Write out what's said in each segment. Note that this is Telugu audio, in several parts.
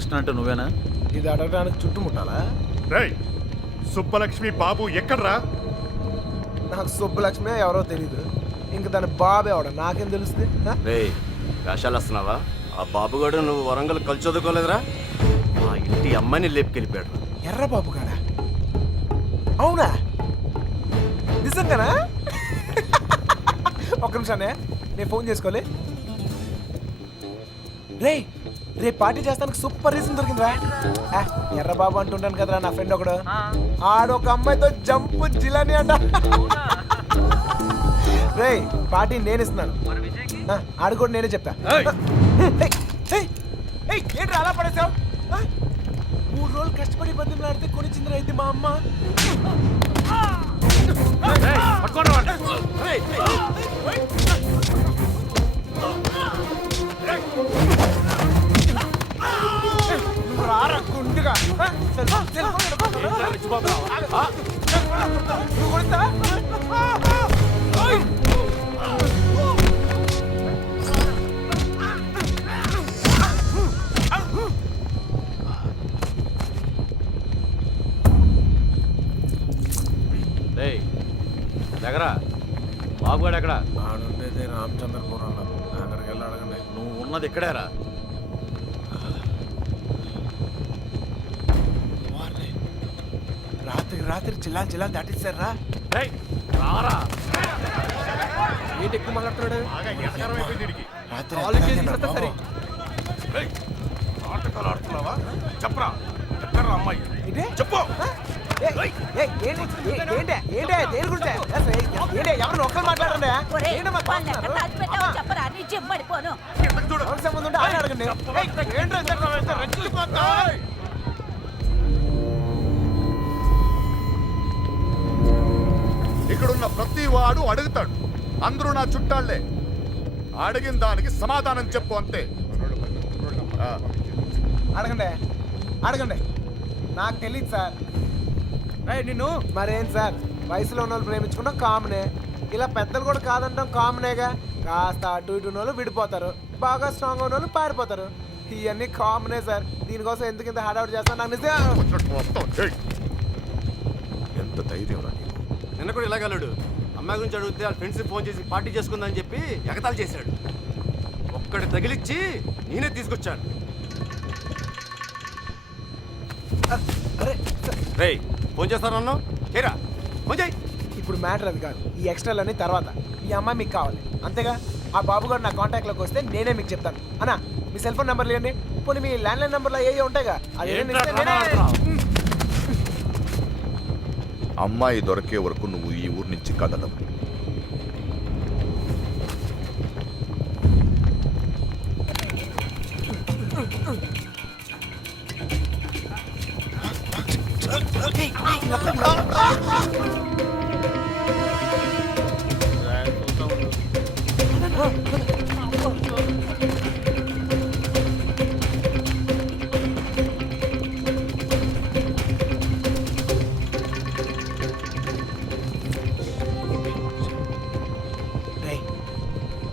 కృష్ణ అంటే నువ్వేనా? ఇది అడగడానికి చుట్టుముట్టాలా? రేయ్ సుబ్బలక్ష్మి బాబు ఎక్కడ్రా? నాకు సుబ్బలక్ష్మి ఎవరో తెలీదు. ఇంక దాని బాబు ఎవడ నాకేం తెలుస్తుంది? రే వేషాలు వస్తున్నావా? ఆ బాబుగాడు నువ్వు వరంగల్ కలిసి చదువుకోలేదురా? మా ఇంటి అమ్మాయిని లేపుకెళ్ళిపోయాడు. ఎర్ర బాబు కాడా? అవునా? నిజంగానా? ఒక్క నిమిషానే, నేను ఫోన్ చేసుకోలే. రే పార్టీ చేస్తానికి సూపర్ రీజన్ దొరికిందిరా. ఎర్ర బాబు అంటుంటాను కదరా నా ఫ్రెండ్ ఒకడు. ఆడొక అమ్మాయితో జంపు జిలాని అంట. రే పార్టీ నేను ఇస్తున్నాను, ఆడు కూడా నేనే చెప్తా. ఏంటి అలా పడేసావు? 3 రోజులు కష్టపడి బతిమలాడితే కొనిచ్చింది అయితే మా అమ్మ. గుండుగా దగ్గర బాబుగాడు ఎక్కడ? ఆడుండేది రామచంద్రపురంలో. అక్కడికి వెళ్ళి అడగండి. నువ్వు ఉన్నది ఇక్కడేరా. రాత్రి చిల్లాలు దాటిస్తారా? ఏంటి ఎక్కువ మాట్లాడుతున్నాడు? చెప్పరా ఎక్కడ్రా అమ్మాయి? చెప్పు. ఎవరు ఒక్కరు మాట్లాడండి. ఇక్కడున్న ప్రతి వాడు అడుగుతాడు. అందరూ నా చుట్టాళ్లే. అడిగిన దానికి సమాధానం చెప్పు అంతే. అడగండి. నాకు తెలియదు సార్. నిన్ను మరేం సార్, వయసులో ఉన్న వాళ్ళు ప్రేమించుకుంటాం కామనే. ఇలా పెద్దలు కూడా కాదంటాం కామనేగా. కాస్త అటు ఇటు వాళ్ళు విడిపోతారు, బాగా స్ట్రాంగ్ ఉన్న వాళ్ళు పారిపోతారు. ఇవన్నీ కామనే సార్. దీనికోసం ఎందుకు ఇంత హడావుడి చేస్తాను నాకు నిజంగా. ఎంత ధైర్యం రా. నిన్న కూడా ఇలాగలడు. అమ్మాయి గురించి అడిగితే వాళ్ళ ఫ్రెండ్స్కి ఫోన్ చేసి పార్టీ చేసుకుందని చెప్పి ఎగతాలు చేశాడు. ఒక్కడి తగిలిచ్చి నేనే తీసుకొచ్చాను. రేయ్ ఫోన్ చేస్తానన్నా చేరా ఫోన్ చేయి. ఇప్పుడు మ్యాటర్ అది కాదు, ఈ ఎక్స్ట్రాలన్నీ తర్వాత. ఈ అమ్మాయి మీకు కావాలి అంతేగా. ఆ బాబు గారు నా కాంటాక్ట్లోకి వస్తే నేనే మీకు చెప్తాను. అన్నా మీ సెల్ ఫోన్ నెంబర్లు ఇవ్వండి. పోనీ మీ ల్యాండ్లైన్ నెంబర్లో ఏ ఉంటాయిగా. అమ్మాయి దొరికే వరకు నువ్వు ఈ ఊరు నుంచి కదలవు.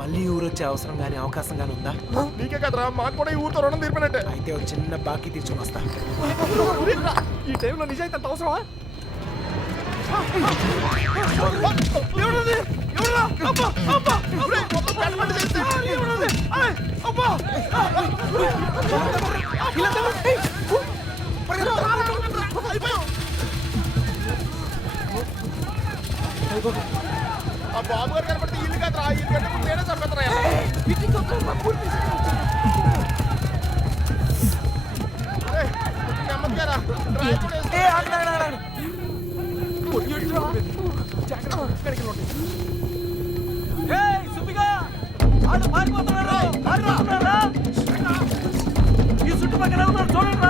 మళ్ళీ ఊరు వచ్చే అవసరం కానీ అవకాశం కానీ ఉందా? నీకే కదరా, మాకు కూడా ఈ ఊరితో రుణం తీర్పినట్టే. అయితే ఒక చిన్న బాకీ తీసుకుని వస్తా. ఈ టైంలో నిజాయితీ అంత అవసరమా? ఆ బాబు గారు కనపడితే ఇల్లు కదరా, ఇల్లు కంటే నేనే చంపేస్తారా. ఈ చుట్టుపక్కల ఉన్నారు చూడండి.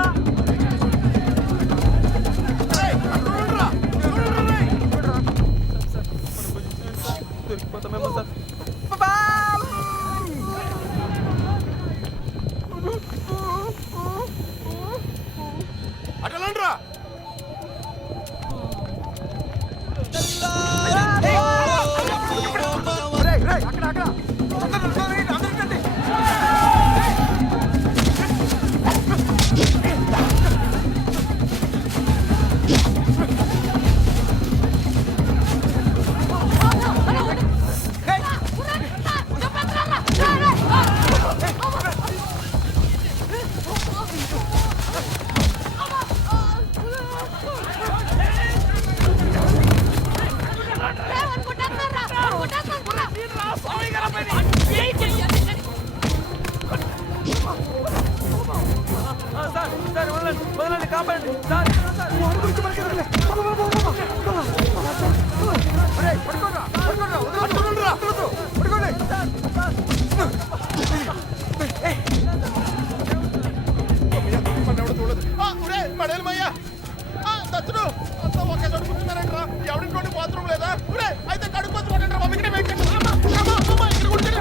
అటలండ్రా. అక్కడ పడేలమయ్యా దచ్చుడు అంతా ఒకే చోట కూర్చున్నారంటరా ఎవరింట్లోని బాత్రూమ్ లేదా ఒరేయ్, అయితే కడుపు వచ్చి పడండి బాబు ఇక్కడే వెయిట్ చేయండి. అమ్మా, అమ్మా, అమ్మా, ఇక్కడ కూర్చోండి.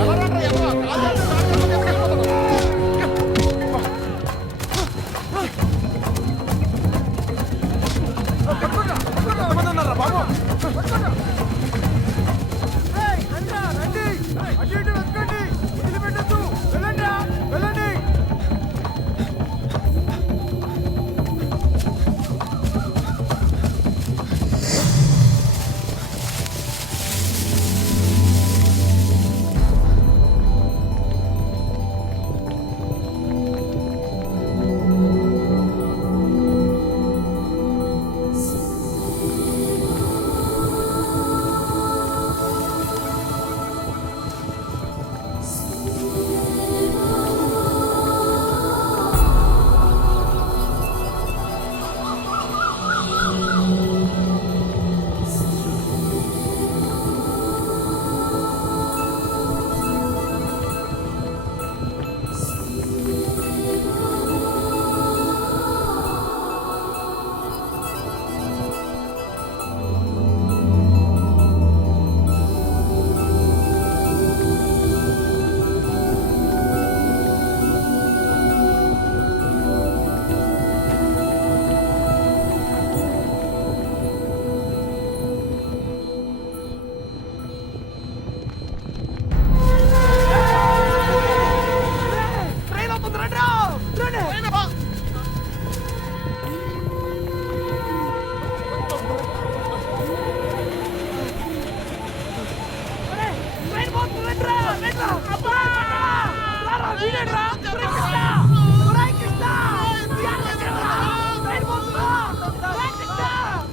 ఎలా రండ్రా, ఎలా? కాలు చేతులు డాక్టర్లు తీసుకెళ్ళిపోతున్నారు.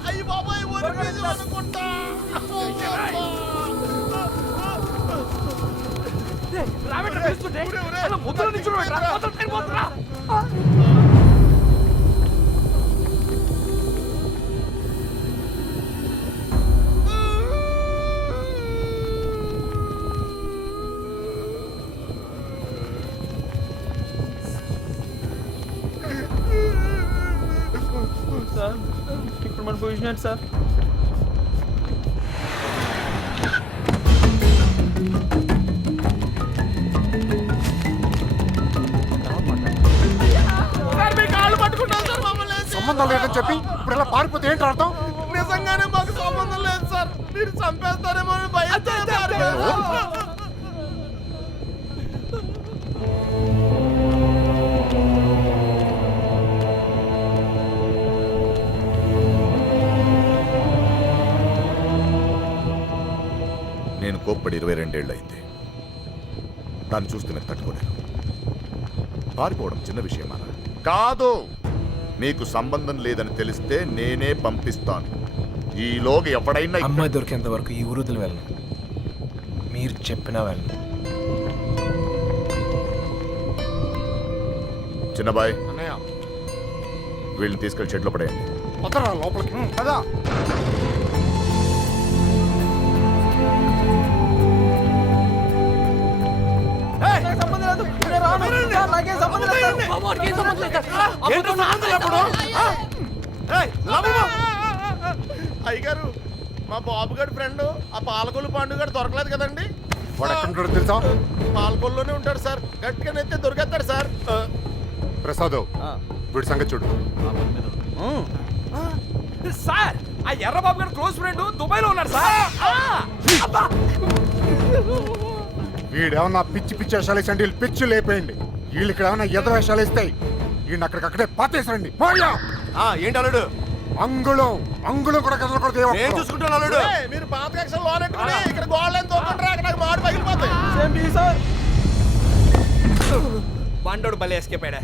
అయ్యి బాబాయ్ ఊరి మీద అనుకుంటా. సార్ ఇప్పుడు మన పొజిషన్ ఏంటి సార్? సంబంధం లేదని చెప్పి ఇప్పుడు ఇలా పారిపోతే ఏంటి అర్థం? నిజంగానే మాకు సంబంధం లేదు సార్, మీరు చంపేస్తారేమో అని భయంతో పారిపోయాం. నేను కోప్పడి 22 ఏళ్ళు అయింది. దాన్ని చూస్తే నేను తట్టుకోలేను. పారిపోవడం చిన్న విషయమా? కాదు, మీకు సంబంధం లేదని తెలిస్తే నేనే పంపిస్తాను. ఈలోగా ఎవడైనా అమ్మాయి దొరికేంత వరకు ఈ ఊరుదులు వెళ్ళను. మీరు చెప్పినా వెళ్ళను. చిన్నబాయ్ అన్నయ్య, వీళ్ళని తీసుకెళ్లి షెడ్లో పడేయండి. లోపలికి కదా. అయ్యగారు, మా బాబు గారి ఫ్రెండ్ ఆ పాలకొల్లు పండుగ గారు దొరకలేదు కదండి. వాడు ఎక్కడ ఉంటాడు తెలుసా? పాలకొల్లులోనే ఉంటాడు సార్. గట్టిగా నెత్తే దొరికేస్తాడు సార్. ప్రసాద్, వీడి సంగతి చూడు. సార్, ఆ ఎర్రబాబు గారు క్లోజ్ ఫ్రెండ్ దుబాయ్ లో ఉన్నాడు సార్. వీడేమన్నా పిచ్చి పిచ్చి వేషాలు వేసండి, వీళ్ళు పిచ్చి లేపేయండి. వీళ్ళు ఇక్కడ ఏమన్నా ఎద వేషాలు వేస్తాయి. వీడిని అక్కడికక్కడే పాతేసరండి. ఏంటి అల్లుడు? అంగుళం కూడా కదలకూడదు. నేను చూసుకుంటాను అల్లుడు. మీరు పాత కక్షలు లోనెట్టుకుని ఇక్కడ గోళ్ళని తోకుంటారా? అక్కడ నాకు మాడు పగిలిపోతాయి. బండోడు భలే ఎస్కేప్ అయ్యాడా.